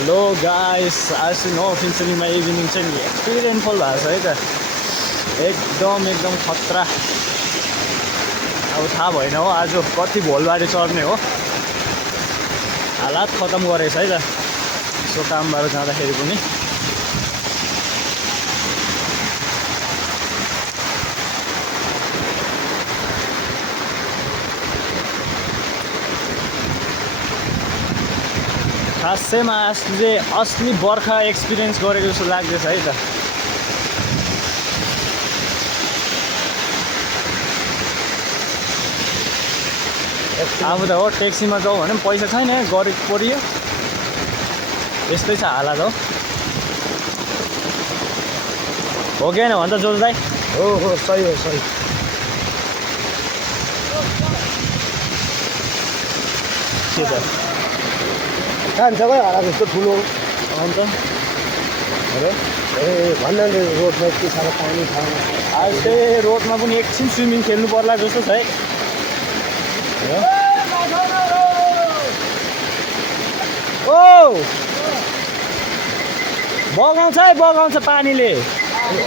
Hello guys, आज no फिन्सनिङमा evening चाहिँ नि यति रेनफल भएको छ है त, एकदम खतरा। अब थाहा भएन हो आज कति भोलबारी चढ्ने हो। हालात खतम गरेछ है त यसो कामबाट जाँदाखेरि पनि। खासैमा असली बर्खा एक्सपिरियन्स गरेको जस्तो लाग्दैछ है त। अब त हो ट्याक्सीमा जाउँ भने पनि पैसा छैन, गरिब परियो, यस्तै छ हालत हो। हो कि होइन भन्छ जोज दाइ? हो सही हो सही। के त खान्छकै होला जस्तो ठुलो अन्त भन्दा रोडमा यति साह्रो पानी छ। आज चाहिँ रोडमा पनि एकछिन स्विमिङ खेल्नु पर्ला जस्तो छ है। ओ बगाउँछ पानीले।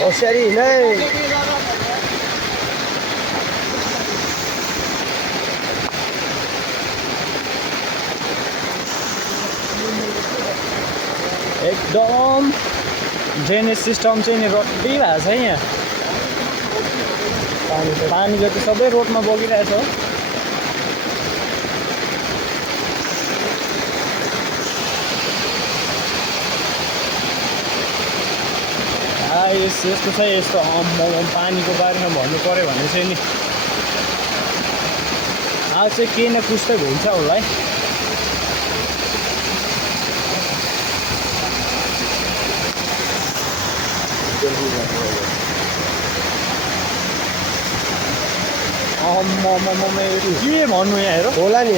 होसियारी नै एकदम ड्रेनेज सिस्टम चाहिँ नि रड्डी भएको छ यहाँ। पानी जति सबै रोडमा बगिरहेछ। यस्तो छ यस्तो पानीको बारेमा भन्नु पऱ्यो भने चाहिँ नि आज चाहिँ केही न कुछ त हुन्छ होला है। के भन्नु यहाँ हेर होला नि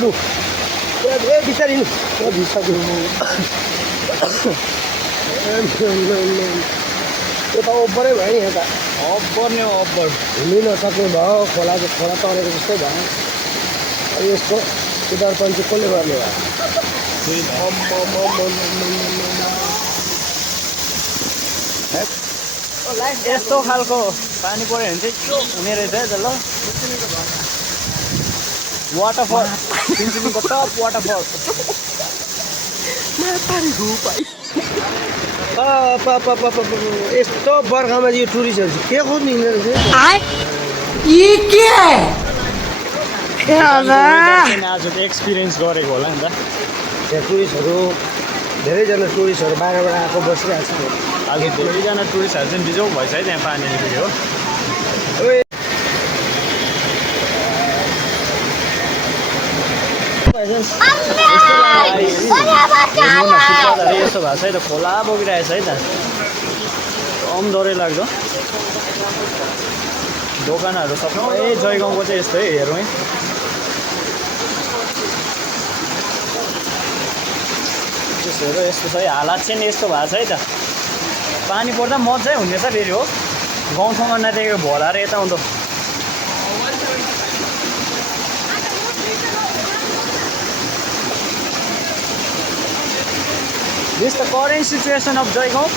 लु बिस्तारै भिजिसक्यो। यो त ओभरै भयो नि यहाँ त। अब्बर नै अब्बर हिँड्नु नसक्ने भयो, खोला तरेको जस्तो भयो। अब यसको सुधारपन चाहिँ कसले गर्ने भयो? यस्तो खालको पानी पऱ्यो भने चाहिँ के हुने रहेछ है त। ल वाटरफल, सिन्सिनीको टप वाटरफल। यस्तो बर्खामा यो टुरिस्टहरू चाहिँ के खोज्नु हिँड्ने रहेछ? आज एक्सपिरियन्स गरेको होला नि त। त्यहाँ टुरिस्टहरू धेरैजना टुरिस्टहरू बाहिरबाट आएको बसिरहेको छ। आज धेरैजना टुरिस्टहरू चाहिँ बिजोग भएछ है त्यहाँ पानी पुग्यो। यस्तो भएको छ है त, खोला बगिरहेछ है त, कम डरै लाग्दो। दोकानहरू सबै जयगाउँको चाहिँ यस्तो है, हेरौँ है। त्यसोहरू यस्तो छ है, हालत चाहिँ नि यस्तो भएको छ है त। पानी पर्दा मजै हुने छ फेरि हो, गाउँठाउँमा नदेखेको भोलाएर यता आउँदो। This is the current situation of Jaigaon.